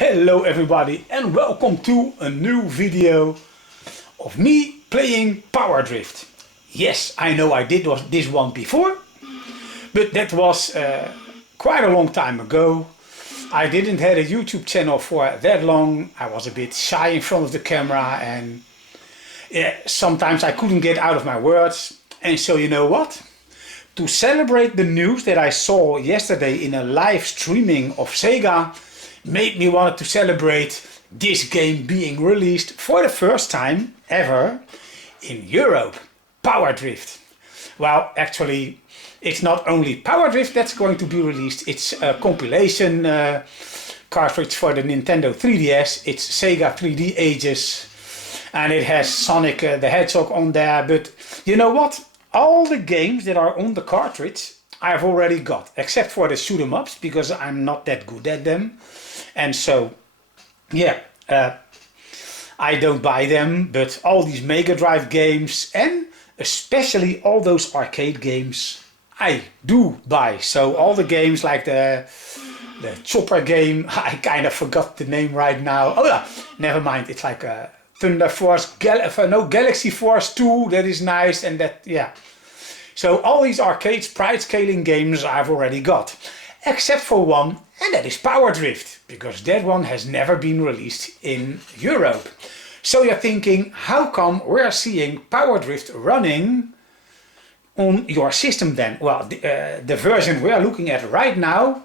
Hello everybody and welcome to a new video of me playing Power Drift. Yes, I know I did this one before, but that was quite a long time ago. I didn't have a YouTube channel for that long. I was a bit shy in front of the camera and sometimes I couldn't get out of my words. And so you know what? To celebrate the news that I saw yesterday in a live streaming of Sega made me want to celebrate this game being released for the first time ever in Europe. Power Drift. Well, actually, it's not only Power Drift that's going to be released, it's a compilation cartridge for the Nintendo 3DS. It's Sega 3D Ages and it has Sonic the Hedgehog on there, but you know what? All the games that are on the cartridge I've already got, except for the shoot 'em ups, because I'm not that good at them. And so, yeah, I don't buy them, but all these Mega Drive games and especially all those arcade games I do buy. So all the games like the Chopper game, I kind of forgot the name right now. Oh yeah, never mind, it's like Thunder Force, Galaxy Force 2, that is nice, and that, yeah. So all these arcade sprite scaling games I've already got, except for one, and that is Power Drift, because that one has never been released in Europe. So you're thinking, how come we're seeing Power Drift running on your system then? Well, the version we're looking at right now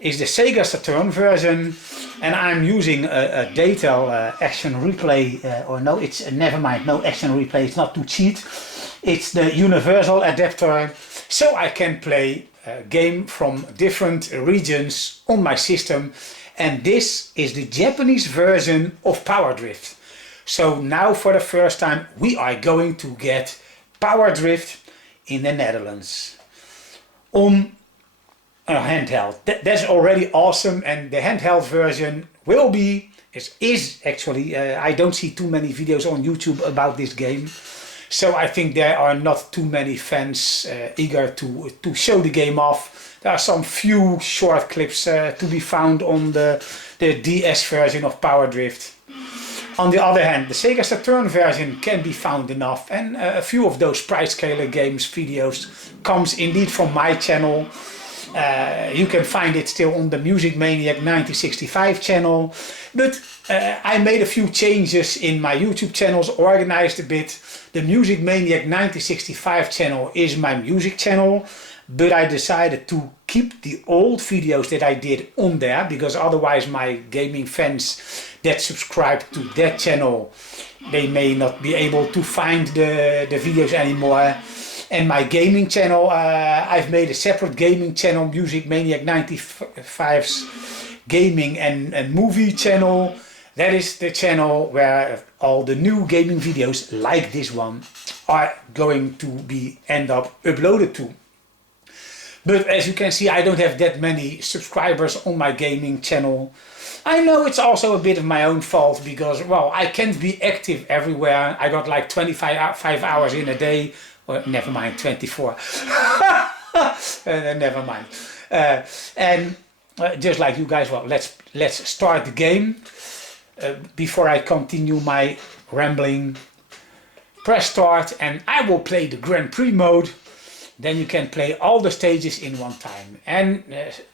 is the Sega Saturn version, and I'm using a Datel action replay, or no, it's never mind, no action replay, it's not to cheat. It's the universal adapter, so I can play a game from different regions on my system, and this is the Japanese version of Power Drift. So now for the first time we are going to get Power Drift in the Netherlands on a handheld. That's already awesome, and the handheld version will be, is actually, I don't see too many videos on YouTube about this game. So I think there are not too many fans eager to show the game off. There are some few short clips to be found on the DS version of Power Drift. On the other hand, the Sega Saturn version can be found enough, and a few of those sprite scaler games videos comes indeed from my channel. You can find it still on the Music Maniac 1965 channel, but I made a few changes in my YouTube channels, organized a bit. The Music Maniac 1965 channel is my music channel, but I decided to keep the old videos that I did on there, because otherwise my gaming fans that subscribe to that channel, they may not be able to find the videos anymore. And my gaming channel, I've made a separate gaming channel, Music Maniac 95's gaming and movie channel. That is the channel where all the new gaming videos like this one are going to be end up uploaded to. But as you can see, I don't have that many subscribers on my gaming channel. I know it's also a bit of my own fault, because, well, I can't be active everywhere. I got like 25 hours in a day. Or never mind, 24. Never mind. And just like you guys, well, let's start the game. Before I continue my rambling, press start and I will play the Grand Prix mode. Then you can play all the stages in one time. And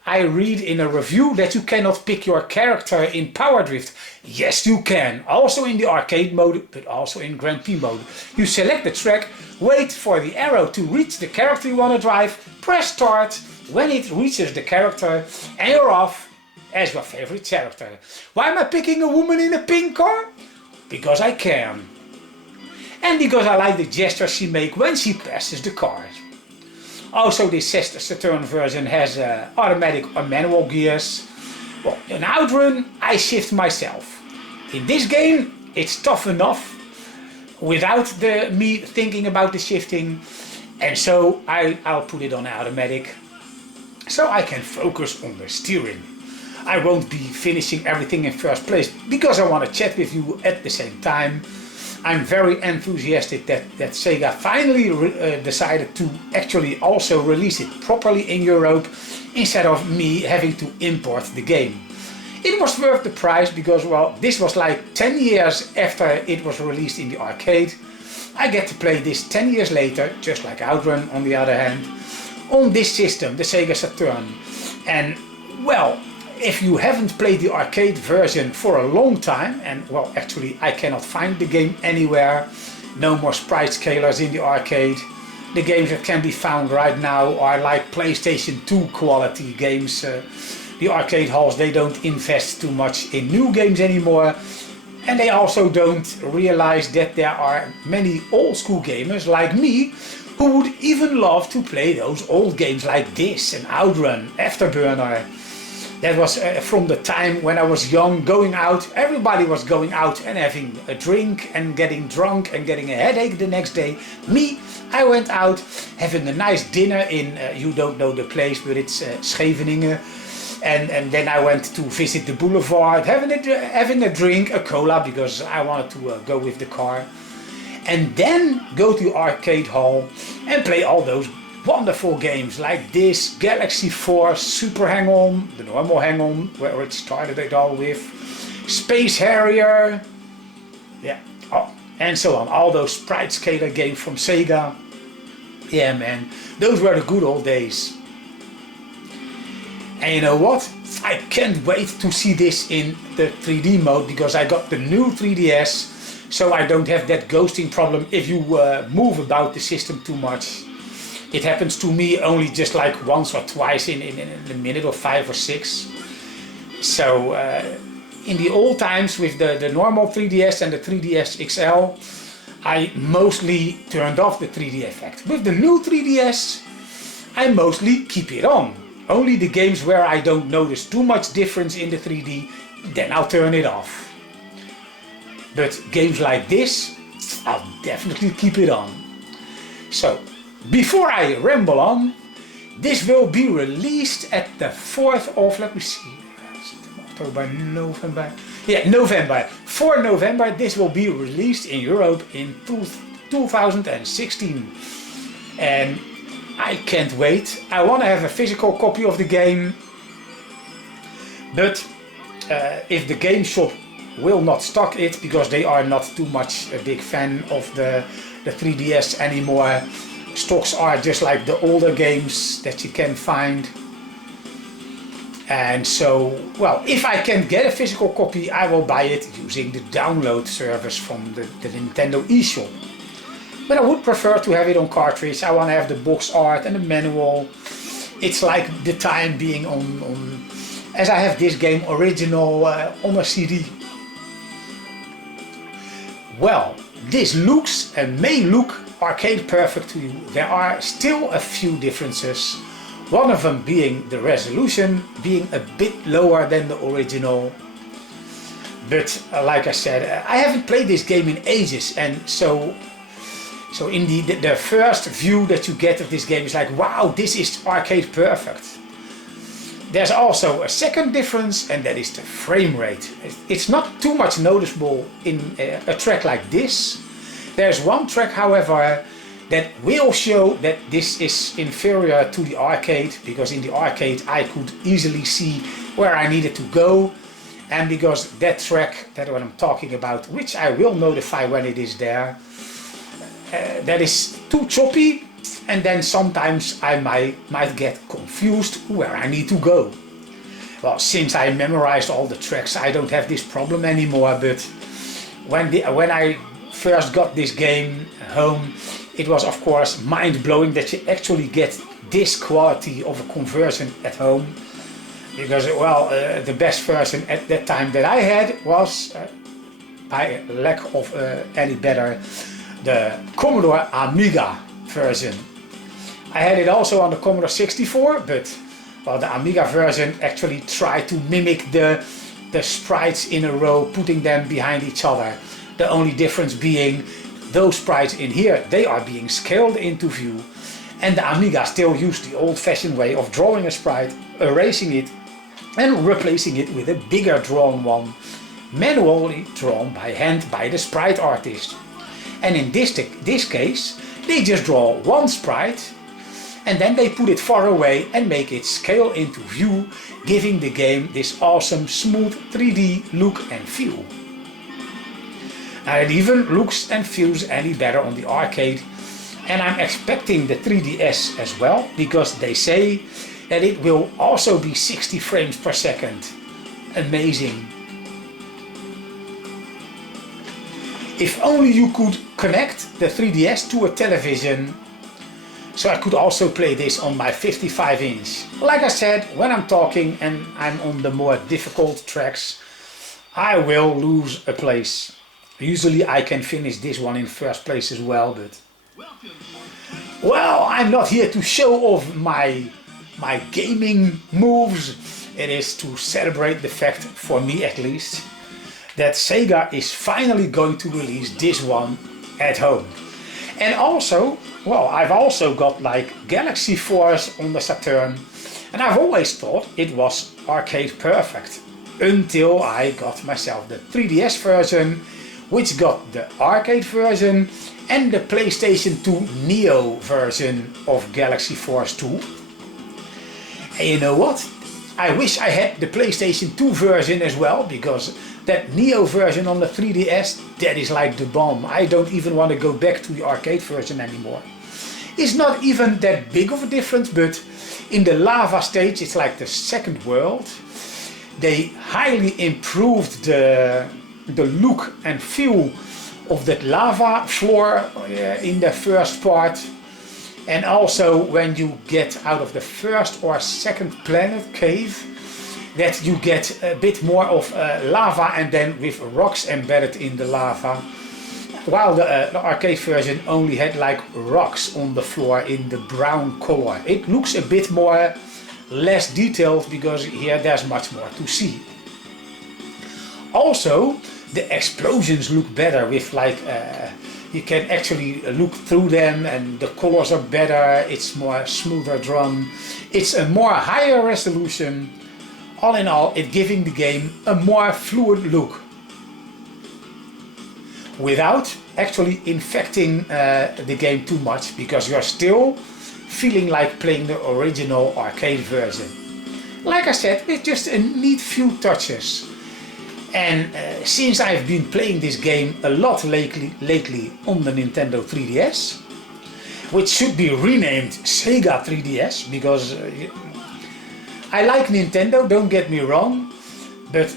I read in a review that you cannot pick your character in Power Drift. Yes, you can. Also in the arcade mode, but also in Grand Prix mode. You select the track, wait for the arrow to reach the character you want to drive, press start when it reaches the character, and you're off as your favorite character. Why am I picking a woman in a pink car? Because I can. And because I like the gesture she makes when she passes the cars. Also, this Saturn version has automatic or manual gears. Well, in Outrun I shift myself. In this game it's tough enough without me thinking about the shifting, and so I'll put it on automatic so I can focus on the steering. I won't be finishing everything in first place because I want to chat with you at the same time. I'm very enthusiastic that Sega finally decided to actually also release it properly in Europe, instead of me having to import the game. it was worth the price because, well, this was like 10 years after it was released in the arcade. I get to play this 10 years later, just like Outrun on the other hand, on this system, the Sega Saturn. And well, if you haven't played the arcade version for a long time, and well, actually I cannot find the game anywhere, no more sprite scalers in the arcade. The games that can be found right now are like PlayStation 2 quality games. The arcade halls, they don't invest too much in new games anymore. And they also don't realize that there are many old school gamers like me who would even love to play those old games like this and Outrun, Afterburner. That was from the time when I was young, going out. Everybody was going out and having a drink and getting drunk and getting a headache the next day. Me, I went out having a nice dinner in, you don't know the place, but it's Scheveningen. And then I went to visit the boulevard, having a drink, a cola, because I wanted to go with the car. And then go to the arcade hall and play all those wonderful games like this, Galaxy Force, Super Hang-On, the normal Hang-On, where it started it all with, Space Harrier, yeah, oh, and so on. All those sprite scaler games from Sega. Yeah, man, those were the good old days. And you know what? I can't wait to see this in the 3D mode because I got the new 3DS, so I don't have that ghosting problem if you move about the system too much. It happens to me only just like once or twice in a minute or 5 or 6. So in the old times with the normal 3DS and the 3DS XL, I mostly turned off the 3D effect. With the new 3DS, I mostly keep it on. Only the games where I don't notice too much difference in the 3D, then I'll turn it off. But games like this, I'll definitely keep it on. So, before I ramble on, this will be released at the 4th of, let me see, October, November. Yeah, November. 4 November, this will be released in Europe in 2016. And I can't wait. I want to have a physical copy of the game. But if the game shop will not stock it, because they are not too much a big fan of the 3DS anymore, stocks are just like the older games that you can find. And so, well, if I can get a physical copy, I will buy it using the download service from the Nintendo eShop. But I would prefer to have it on cartridge. I want to have the box art and the manual. It's like the time being on as I have this game original on a CD. Well, this looks and may look arcade perfect to you. There are still a few differences. One of them being the resolution being a bit lower than the original. But like I said, I haven't played this game in ages, and so in the first view that you get of this game is like, wow, this is arcade perfect. There's also a second difference, and that is the frame rate. It's not too much noticeable in a track like this. There's one track, however, that will show that this is inferior to the arcade, because in the arcade I could easily see where I needed to go, and because that track, that what I'm talking about, which I will notify when it is there, that is too choppy, and then sometimes I might get confused where I need to go. Well, since I memorized all the tracks, I don't have this problem anymore, but when I first got this game home, it was of course mind-blowing that you actually get this quality of a conversion at home. Because, well, the best version at that time that I had was, by lack of any better, the Commodore Amiga version. I had it also on the Commodore 64, but well, the Amiga version actually tried to mimic the sprites in a row, putting them behind each other. The only difference being those sprites in here, they are being scaled into view, and the Amiga still used the old-fashioned way of drawing a sprite, erasing it and replacing it with a bigger drawn one, manually drawn by hand by the sprite artist. And in this case, they just draw one sprite and then they put it far away and make it scale into view, giving the game this awesome smooth 3D look and feel. Now it even looks and feels any better on the arcade, and I'm expecting the 3DS as well, because they say that it will also be 60 frames per second. Amazing. If only you could connect the 3DS to a television, so I could also play this on my 55-inch. Like I said, when I'm talking and I'm on the more difficult tracks, I will lose a place. Usually I can finish this one in first place as well, but well, I'm not here to show off my gaming moves. It is to celebrate the fact, for me at least, that Sega is finally going to release this one at home. And also, well, I've also got like Galaxy Force on the Saturn, and I've always thought it was arcade perfect, until I got myself the 3DS version, which got the arcade version and the PlayStation 2 Neo version of Galaxy Force 2. And you know what? I wish I had the PlayStation 2 version as well, because that Neo version on the 3DS, that is like the bomb. I don't even want to go back to the arcade version anymore. It's not even that big of a difference, but in the lava stage, it's like the second world. They highly improved the look and feel of that lava floor in the first part. And also when you get out of the first or second planet cave, that you get a bit more of lava and then with rocks embedded in the lava, while the arcade version only had like rocks on the floor in the brown color. It looks a bit more less detailed, because here there's much more to see. Also, the explosions look better with like you can actually look through them, and the colors are better, it's more smoother drawn, it's a more higher resolution. All in all, it's giving the game a more fluid look, without actually infecting the game too much, because you're still feeling like playing the original arcade version. Like I said, it's just a neat few touches. And since I've been playing this game a lot lately on the Nintendo 3DS, which should be renamed Sega 3DS, because I like Nintendo, don't get me wrong, but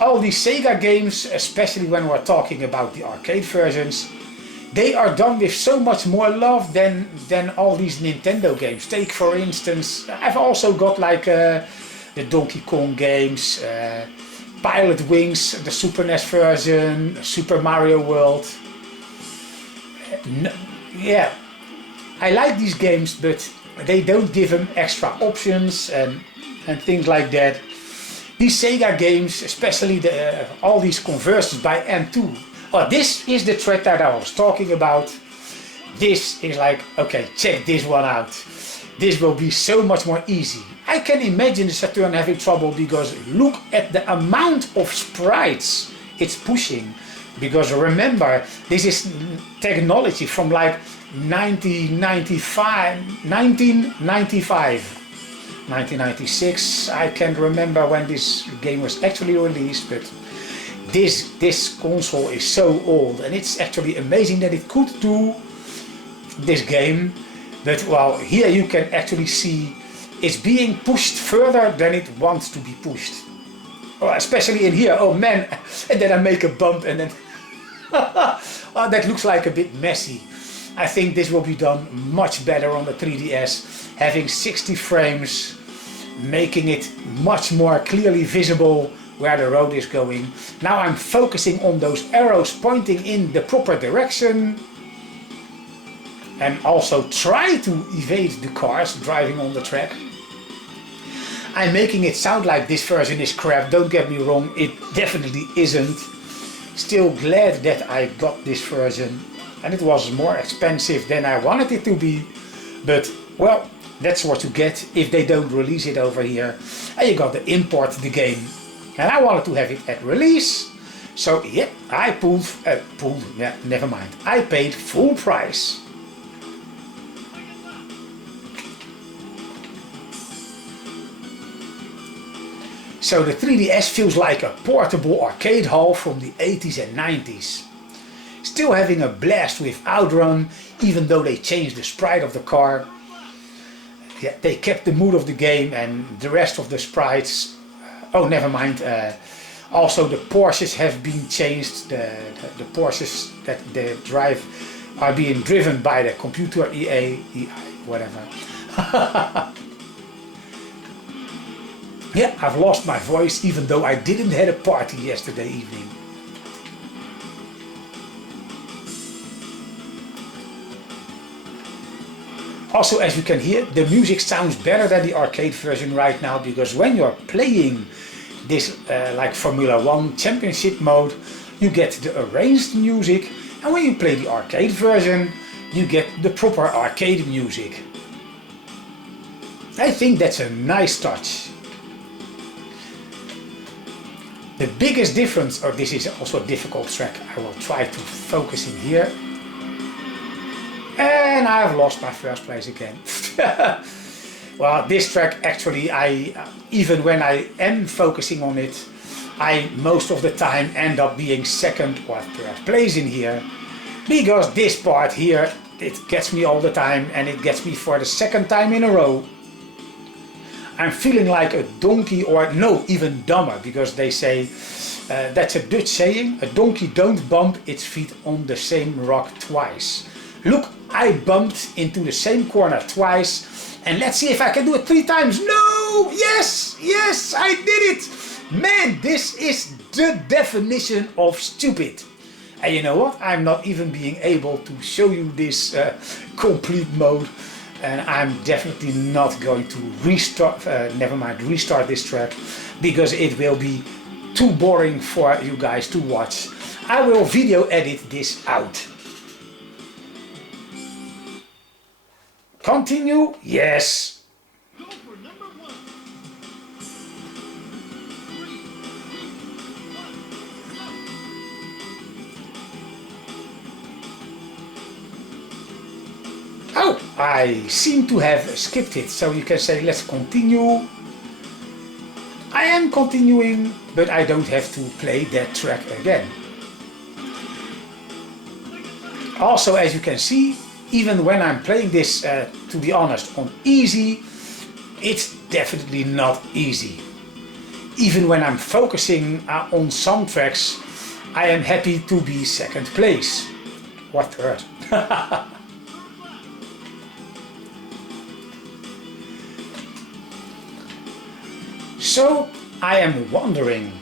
all these Sega games, especially when we're talking about the arcade versions, they are done with so much more love than all these Nintendo games. Take for instance, I've also got like the Donkey Kong games, Pilot Wings, the Super NES version, Super Mario World. Yeah, I like these games, but they don't give them extra options and things like that. These Sega games, especially all these conversions by M2. Oh, this is the track that I was talking about. This is like, okay, check this one out. This will be so much more easy. I can imagine the Saturn having trouble, because look at the amount of sprites it's pushing. Because remember, this is technology from like 1996. I can't remember when this game was actually released, but this console is so old, and it's actually amazing that it could do this game. But well, here you can actually see it's being pushed further than it wants to be pushed. Oh, especially in here, oh man, and then I make a bump and then oh, that looks like a bit messy. I think this will be done much better on the 3DS, having 60 frames, making it much more clearly visible where the road is going. Now I'm focusing on those arrows pointing in the proper direction, and also try to evade the cars driving on the track. I'm making it sound like this version is crap, don't get me wrong, it definitely isn't. Still glad that I got this version, and it was more expensive than I wanted it to be, but well, that's what you get if they don't release it over here, and you got to import the game. And I wanted to have it at release, so yeah, I I paid full price. So the 3DS feels like a portable arcade hall from the 80s and 90s. Still having a blast with Outrun, even though they changed the sprite of the car. Yeah, they kept the mood of the game and the rest of the sprites. Oh, never mind. Also the Porsches have been changed. The Porsches that they drive are being driven by the computer EA, whatever. Yeah, I've lost my voice even though I didn't have a party yesterday evening. Also, as you can hear, the music sounds better than the arcade version right now, because when you're playing this like Formula 1 Championship mode, you get the arranged music, and when you play the arcade version, you get the proper arcade music. I think that's a nice touch. The biggest difference, or this is also a difficult track, I will try to focus in here. And I've lost my first place again. Well, this track actually, even when I am focusing on it, I most of the time end up being second or third place in here. Because this part here, it gets me all the time, and it gets me for the second time in a row. I'm feeling like a donkey, or no, even dumber, because they say, that's a Dutch saying, a donkey don't bump its feet on the same rock twice. Look, I bumped into the same corner twice, and let's see if I can do it 3 times. No! Yes! Yes, I did it! Man, this is the definition of stupid. And you know what? I'm not even being able to show you this complete mode, and I'm definitely not going to restart this track, because it will be too boring for you guys to watch. I will video edit this out. Continue? Yes. Go for number 1. 3, 2, 1, go. Oh, I seem to have skipped it, so you can say let's continue. I am continuing, but I don't have to play that track again. Also, as you can see, even when I'm playing this, to be honest, on easy, it's definitely not easy. Even when I'm focusing on some tracks, I am happy to be second place. Or third. So I am wondering,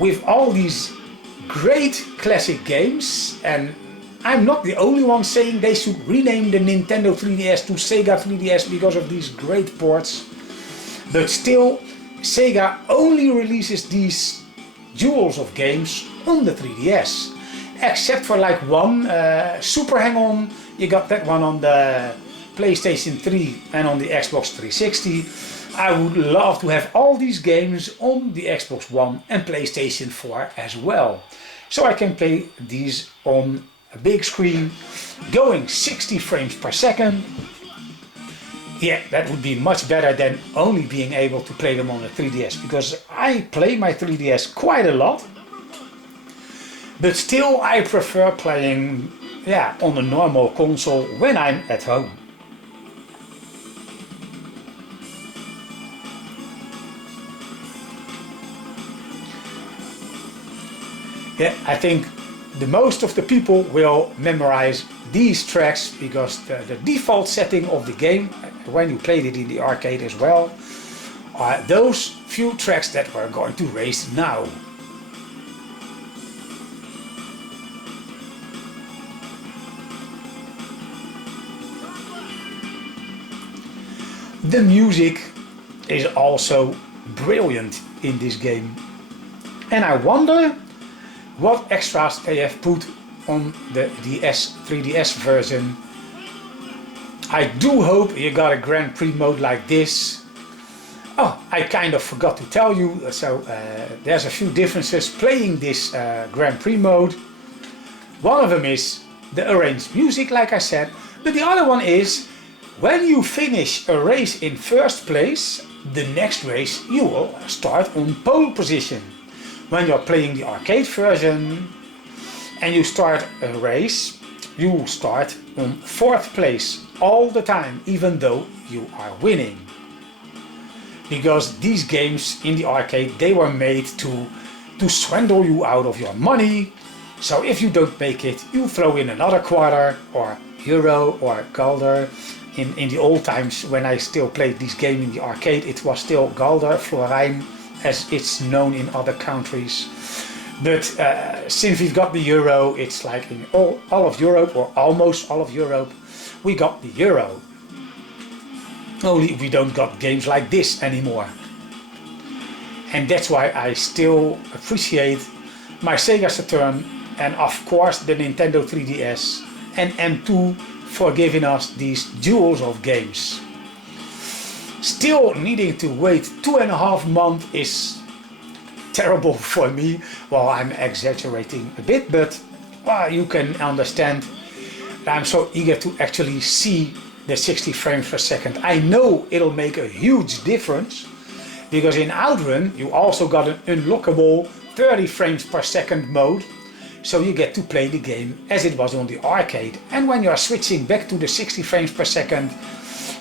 with all these great classic games, and I'm not the only one saying they should rename the Nintendo 3DS to Sega 3DS because of these great ports, but still Sega only releases these jewels of games on the 3DS, except for like one Super Hang-On. You got that one on the PlayStation 3 and on the Xbox 360. I would love to have all these games on the Xbox One and PlayStation 4 as well, so I can play these on a big screen going 60 frames per second. Yeah, that would be much better than only being able to play them on the 3DS, because I play my 3DS quite a lot, but still I prefer playing on a normal console when I'm at home. Yeah, I think the most of the people will memorize these tracks, because the default setting of the game, when you played it in the arcade as well, are those few tracks that we're going to race now. The music is also brilliant in this game, and I wonder what extras they have put on the 3DS version. I do hope you got a Grand Prix mode like this. Oh, I kind of forgot to tell you, so there's a few differences playing this Grand Prix mode. One of them is the arranged music, like I said, but the other one is when you finish a race in first place, the next race you will start on pole position. When you're playing the arcade version and you start a race, you start on 4th place all the time, even though you are winning. Because these games in the arcade, they were made to swindle you out of your money. So if you don't make it, you throw in another quarter or euro or gulder. In the old times when I still played this game in the arcade, it was still gulder, florijn, as it's known in other countries. But since we've got the euro, it's like in all of Europe, or almost all of Europe, we got the euro. Only we don't got games like this anymore. And that's why I still appreciate my Sega Saturn and of course the Nintendo 3DS and M2 for giving us these jewels of games. Still needing to wait 2.5 months is terrible for me. Well, I'm exaggerating a bit, but well, you can understand that I'm so eager to actually see the 60 frames per second. I know it'll make a huge difference, because in Outrun you also got an unlockable 30 frames per second mode, so you get to play the game as it was on the arcade. And when you are switching back to the 60 frames per second,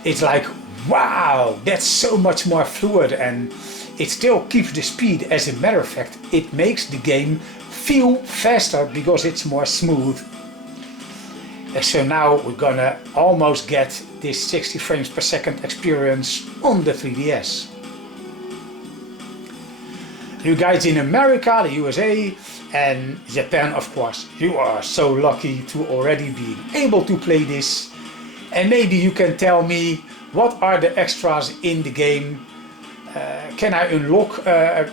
it's like, wow, that's so much more fluid, and it still keeps the speed. As a matter of fact, it makes the game feel faster because it's more smooth. So now we're gonna almost get this 60 frames per second experience on the 3DS. You guys in America, the USA and Japan, of course, you are so lucky to already be able to play this. And maybe you can tell me what are the extras in the game. Can I unlock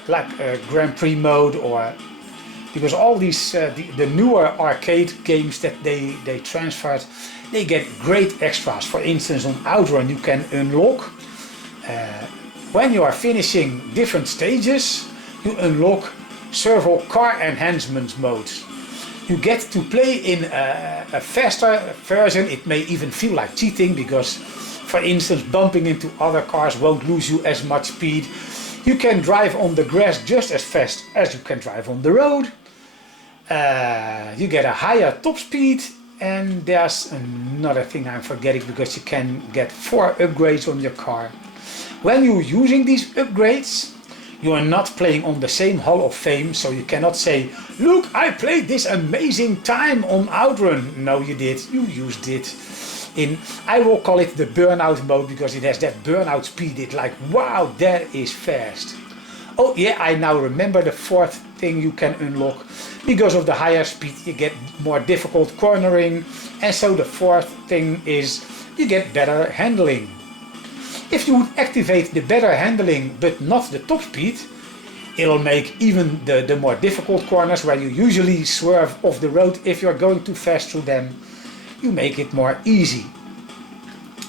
like a Grand Prix mode, or because all these the newer arcade games that they transferred, they get great extras. For instance, on Outrun you can unlock when you are finishing different stages, you unlock several car enhancement modes. You get to play in a faster version. It may even feel like cheating because, for instance, bumping into other cars won't lose you as much speed. You can drive on the grass just as fast as you can drive on the road. You get a higher top speed, and there's another thing I'm forgetting, because you can get 4 upgrades on your car. When you're using these upgrades, you are not playing on the same Hall of Fame, so you cannot say, look, I played this amazing time on Outrun. No, you did, you used it in, I will call it the burnout mode, because it has that burnout speed. It's like, wow, that is fast. Oh yeah, I now remember the 4th thing you can unlock. Because of the higher speed you get more difficult cornering, and so the 4th thing is you get better handling. If you would activate the better handling but not the top speed, it'll make even the more difficult corners, where you usually swerve off the road if you're going too fast through them, you make it more easy.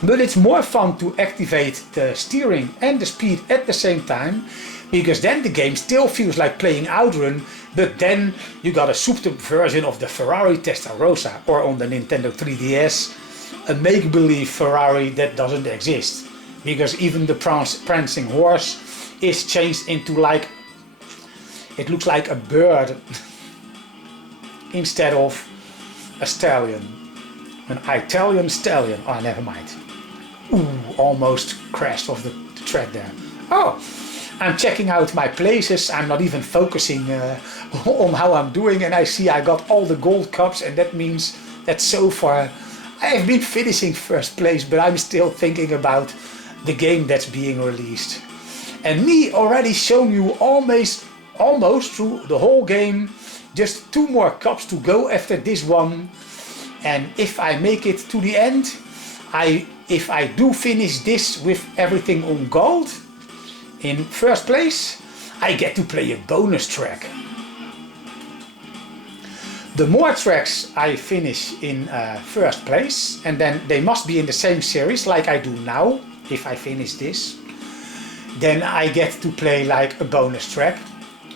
But it's more fun to activate the steering and the speed at the same time, because then the game still feels like playing Outrun, but then you got a souped-up version of the Ferrari Testarossa, or on the Nintendo 3DS, a make-believe Ferrari that doesn't exist. Because even the prancing horse is changed into like, it looks like a bird instead of a stallion. An Italian stallion. Oh, never mind. Ooh, almost crashed off the track there. Oh, I'm checking out my places. I'm not even focusing on how I'm doing, and I see I got all the gold cups, and that means that so far I have been finishing 1st place, but I'm still thinking about the game that's being released. And me already showing you almost through the whole game, just 2 more cups to go after this one. And if I make it to the end, if I do finish this with everything on gold in 1st place, I get to play a bonus track. The more tracks I finish in 1st place, and then they must be in the same series like I do now. If I finish this, then I get to play like a bonus track.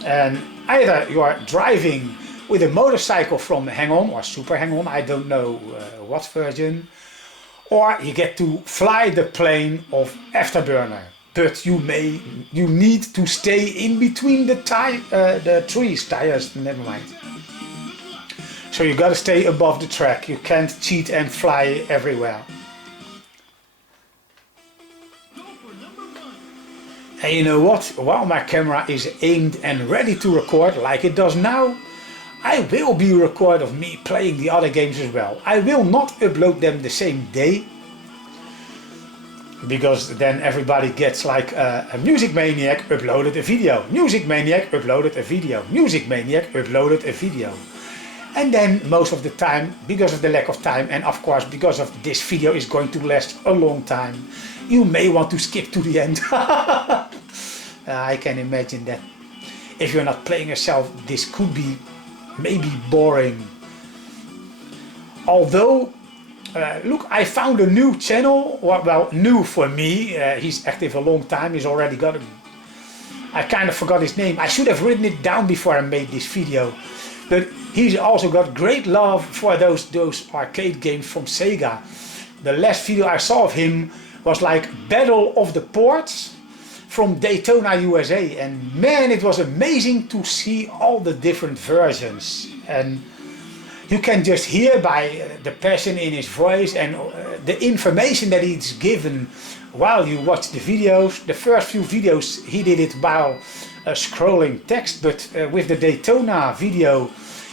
And either you are driving with a motorcycle from Hang-On or Super Hang-On, I don't know what version, or you get to fly the plane of Afterburner. but you need to stay in between the tires, never mind. So you gotta stay above the track, you can't cheat and fly everywhere. And you know what, while my camera is aimed and ready to record like it does now, I will be a record of me playing the other games as well. I will not upload them the same day, because then everybody gets like a Music Maniac uploaded a video, Music Maniac uploaded a video, Music Maniac uploaded a video. And then most of the time, because of the lack of time, and of course because of this video is going to last a long time, you may want to skip to the end. I can imagine that if you're not playing yourself, this could be maybe boring. Although, look, I found a new channel, well, new for me, he's active a long time, he's already got I kind of forgot his name, I should have written it down before I made this video, but he's also got great love for those arcade games from Sega. The last video I saw of him was like Battle of the Ports from Daytona, USA, and man, it was amazing to see all the different versions, and you can just hear by the passion in his voice and the information that he's given while you watch the videos. The first few videos he did it while scrolling text, but with the Daytona video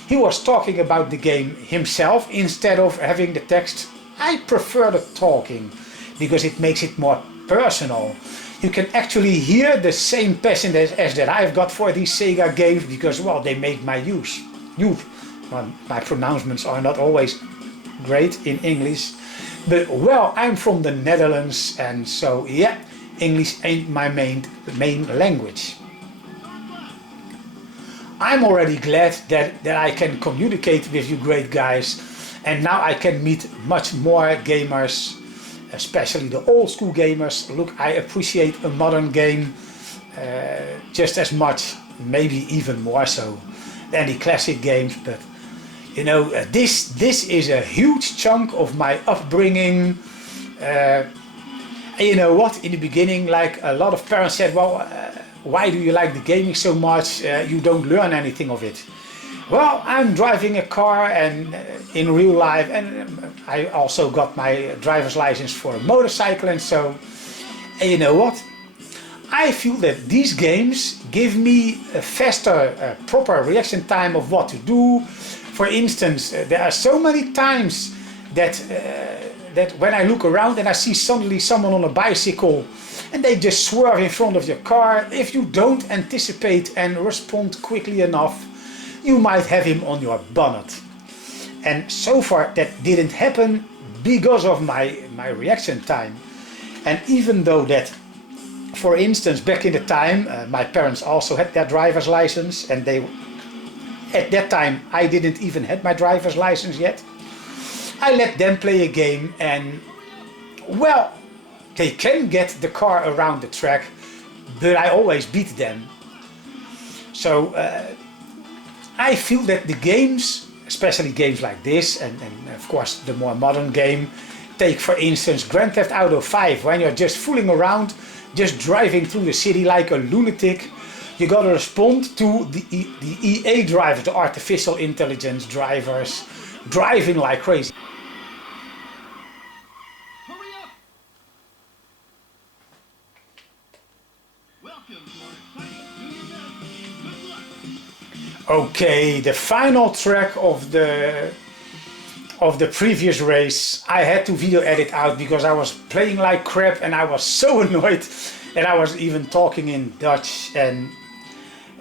he was talking about the game himself instead of having the text. I prefer the talking because it makes it more personal. You can actually hear the same passion as that I've got for these Sega games, because, well, they made my use. Well, my pronouncements are not always great in English, but, well, I'm from the Netherlands, and so, yeah, English ain't my main language. I'm already glad that I can communicate with you great guys, and now I can meet much more gamers, especially the old school gamers. Look, I appreciate a modern game just as much, maybe even more so than the classic games, but you know, this is a huge chunk of my upbringing. And you know what, in the beginning, like a lot of parents said, well, why do you like the gaming so much? You don't learn anything of it. Well, I'm driving a car and in real life, and I also got my driver's license for a motorcycle, and so, and you know what? I feel that these games give me a faster, proper reaction time of what to do. For instance, there are so many times that when I look around and I see suddenly someone on a bicycle and they just swerve in front of your car, if you don't anticipate and respond quickly enough, you might have him on your bonnet. And so far that didn't happen because of my reaction time. And even though that, for instance, back in the time, my parents also had their driver's license, and at that time I didn't even have my driver's license yet. I let them play a game, and well, they can get the car around the track, but I always beat them. So I feel that the games, especially games like this, and of course the more modern game, take for instance Grand Theft Auto 5, when you're just fooling around, just driving through the city like a lunatic. You gotta respond to the EA drivers, the artificial intelligence drivers, driving like crazy. Hurry up! Welcome to our exciting junior match. Good luck! Okay, the final track of the previous race, I had to video edit out because I was playing like crap and I was so annoyed, and I was even talking in Dutch, and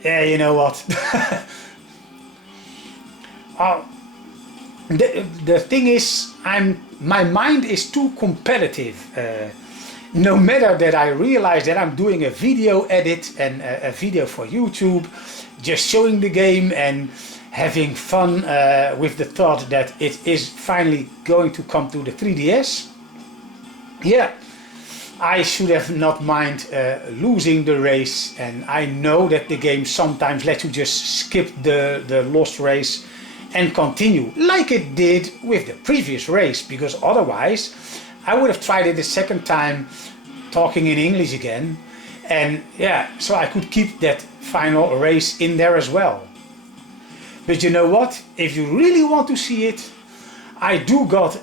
yeah, you know what. The thing is, my mind is too competitive. No matter that I realize that I'm doing a video edit and a video for YouTube, just showing the game and having fun with the thought that it is finally going to come to the 3DS. Yeah, I should have not mind losing the race, and I know that the game sometimes lets you just skip the lost race and continue, like it did with the previous race, because otherwise I would have tried it a second time talking in English again, And yeah, so I could keep that final race in there as well. But you know what? If you really want to see it, I do got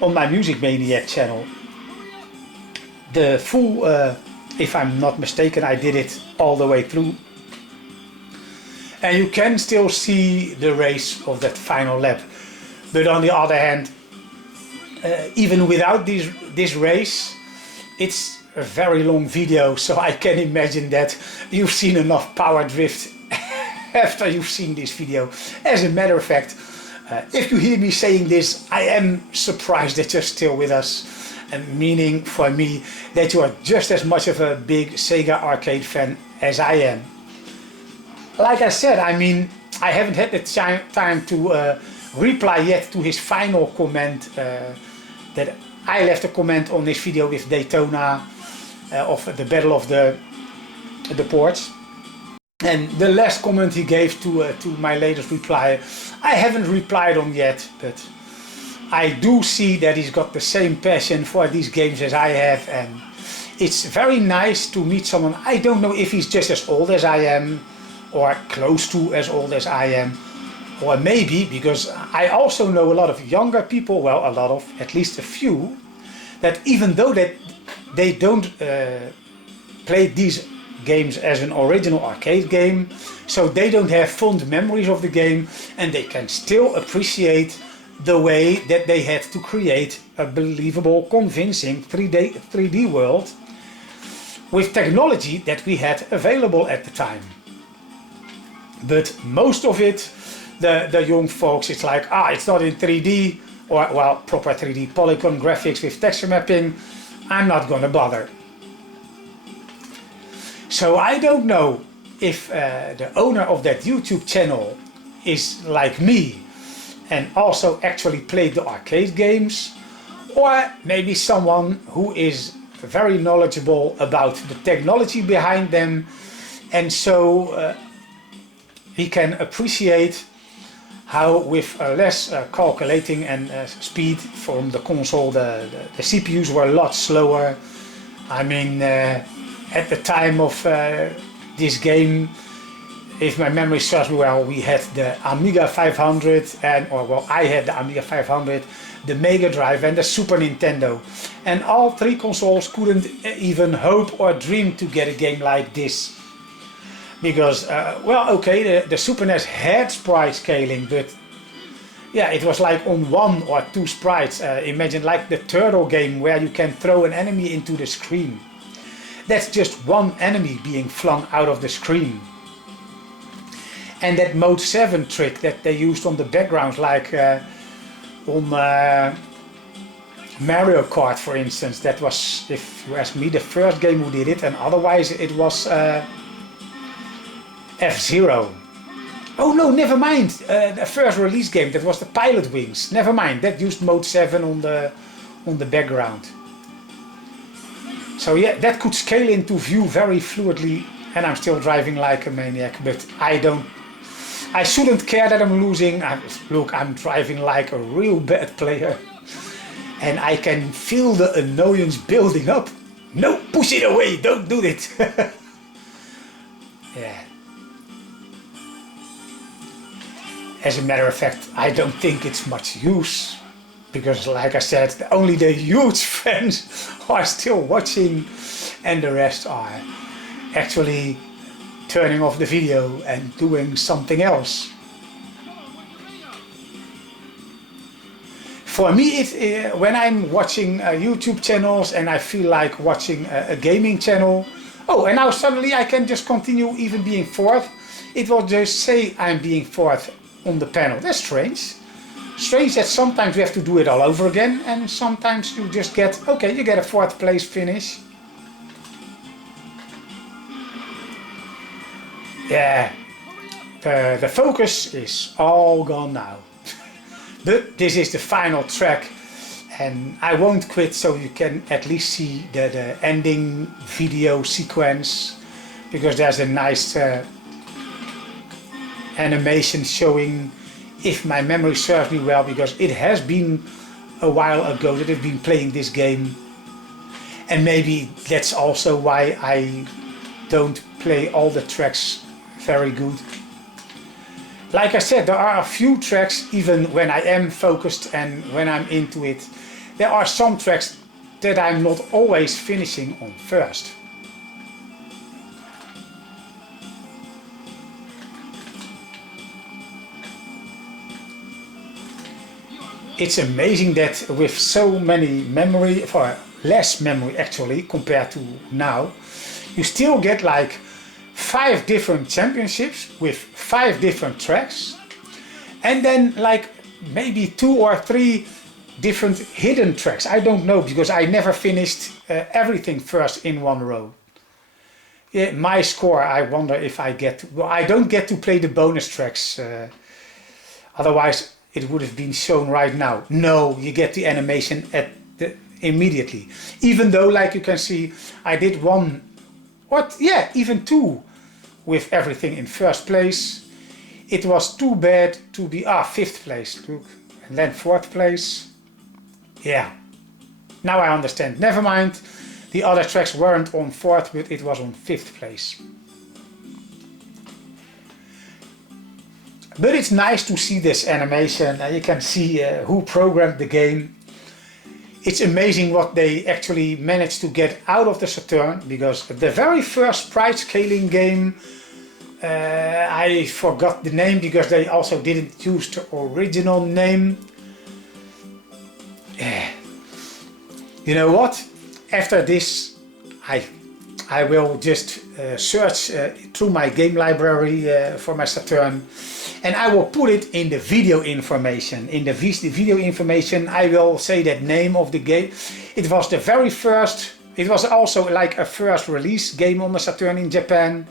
on my Music Maniac channel the full, if I'm not mistaken, I did it all the way through. And you can still see the race of that final lap. But on the other hand, even without this race, it's a very long video, so I can imagine that you've seen enough Power Drift after you've seen this video. As a matter of fact, if you hear me saying this, I am surprised that you're still with us, and meaning for me that you are just as much of a big Sega arcade fan as I am. Like I said, I mean, I haven't had the time to reply yet to his final comment that I left a comment on this video with Daytona of the Battle of the Ports. And the last comment he gave to my latest reply, I haven't replied on yet, but I do see that he's got the same passion for these games as I have, and it's very nice to meet someone. I don't know if he's just as old as I am, or close to as old as I am, or maybe, because I also know a lot of younger people, well, a lot of, at least a few, that even though that they don't play these games as an original arcade game, so they don't have fond memories of the game, and they can still appreciate the way that they had to create a believable, convincing 3D world with technology that we had available at the time. But most of it, the young folks, it's like, it's not in 3D, or well, proper 3D polygon graphics with texture mapping, I'm not gonna bother. So I don't know if the owner of that YouTube channel is like me and also actually played the arcade games, or maybe someone who is very knowledgeable about the technology behind them, and so he can appreciate how with less calculating and speed from the console, the CPUs were a lot slower. I mean, at the time of this game, if my memory serves me well, we had the Amiga 500, I had the Amiga 500, the Mega Drive and the Super Nintendo. And all three consoles couldn't even hope or dream to get a game like this. Because, well, okay, the Super NES had sprite scaling, but yeah, it was like on 1 or 2 sprites. Imagine like the Turtle game where you can throw an enemy into the screen. That's just one enemy being flung out of the screen. And that mode 7 trick that they used on the background, like on Mario Kart for instance, that was, if you ask me, the first game who did it, and otherwise it was F-Zero. Oh no, never mind, the first release game, that was the Pilot Wings, never mind, that used mode 7 on the background. So yeah, that could scale into view very fluidly, and I'm still driving like a maniac, but I shouldn't care that I'm losing. Look, I'm driving like a real bad player, and I can feel the annoyance building up. No, push it away, don't do it. Yeah. As a matter of fact, I don't think it's much use, because like I said, only the huge fans are still watching, and the rest are actually turning off the video and doing something else. For me, when I'm watching YouTube channels and I feel like watching a gaming channel, oh, and now suddenly I can just continue even being fourth. It will just say I'm being fourth on the panel. That's strange. Strange that sometimes we have to do it all over again, and sometimes you just get, okay, you get a 4th place finish. Yeah, the focus is all gone now. But this is the final track, and I won't quit, so you can at least see the ending video sequence, because there's a nice animation showing, if my memory serves me well, because it has been a while ago that I've been playing this game. And maybe that's also why I don't play all the tracks very good. Like I said, there are a few tracks, even when I am focused and when I'm into it, there are some tracks that I'm not always finishing on first. It's amazing that with so many memory, or less memory actually compared to now, you still get like 5 different championships with 5 different tracks, and then like maybe 2 or 3 different hidden tracks. I don't know, because I never finished everything first in one row. Yeah, my score, I wonder if I get to, well, I don't get to play the bonus tracks, otherwise it would have been shown right now. No, you get the animation immediately. Even though, like you can see, I did one, even 2 with everything in first place. It was too bad to be 5th place, look, and then 4th place. Yeah, now I understand. Never mind, the other tracks weren't on 4th, but it was on 5th place. But it's nice to see this animation, and you can see who programmed the game. It's amazing what they actually managed to get out of the Saturn, because the very first sprite scaling game, I forgot the name because they also didn't use the original name. You know what? After this, I will just search through my game library for my Saturn, and I will put it in the video information. In the video information, I will say that name of the game. It was the very first. It was also like a first release game on the Saturn in Japan.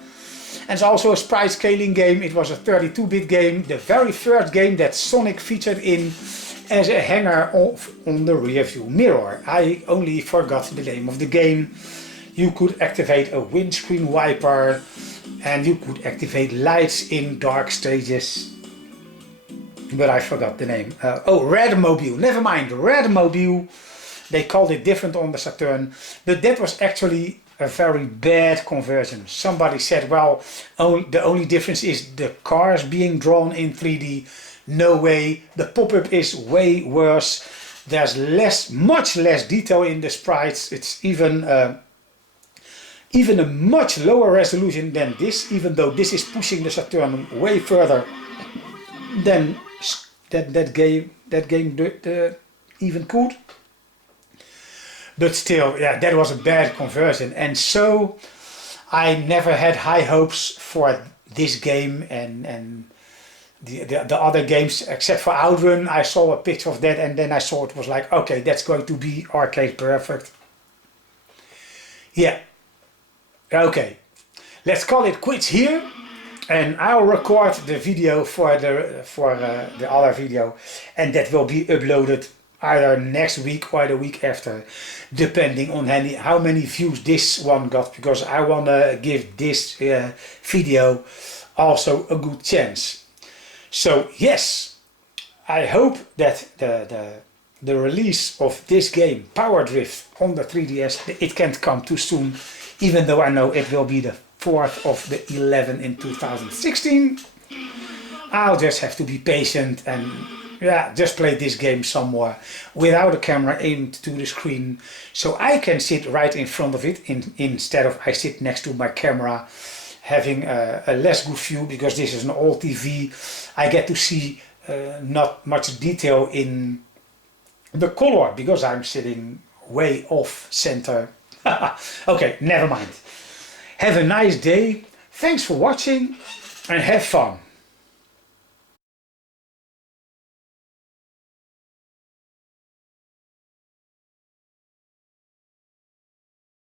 And it's also a sprite scaling game. It was a 32-bit game. The very first game that Sonic featured in as a hanger on the rear view mirror. I only forgot the name of the game. You could activate a windscreen wiper, and you could activate lights in dark stages. But I forgot the name. Red Mobile. Never mind, Red Mobile. They called it different on the Saturn. But that was actually a very bad conversion. Somebody said, well, the only difference is the cars being drawn in 3D. No way, the pop-up is way worse. There's much less detail in the sprites. It's even a much lower resolution than this, even though this is pushing the Saturn way further than that game even could. But still, yeah, that was a bad conversion, and so I never had high hopes for this game and the other games, except for Outrun. I saw a picture of that, and then I saw it was like, okay, that's going to be arcade perfect. Yeah, okay, let's call it quits here, and I'll record the video for the other video, and that will be uploaded either next week or the week after, depending on how many views this one got, because I want to give this video also a good chance. So yes, I hope that the release of this game, Power Drift, on the 3DS, it can't come too soon, even though I know it will be the 4th of the 11th in 2016. I'll just have to be patient and just play this game some more without a camera aimed to the screen, so I can sit right in front of it instead of I sit next to my camera, having a less good view, because this is an old TV. I get to see not much detail in the color because I'm sitting way off center. Okay, never mind. Have a nice day, thanks for watching, and have fun.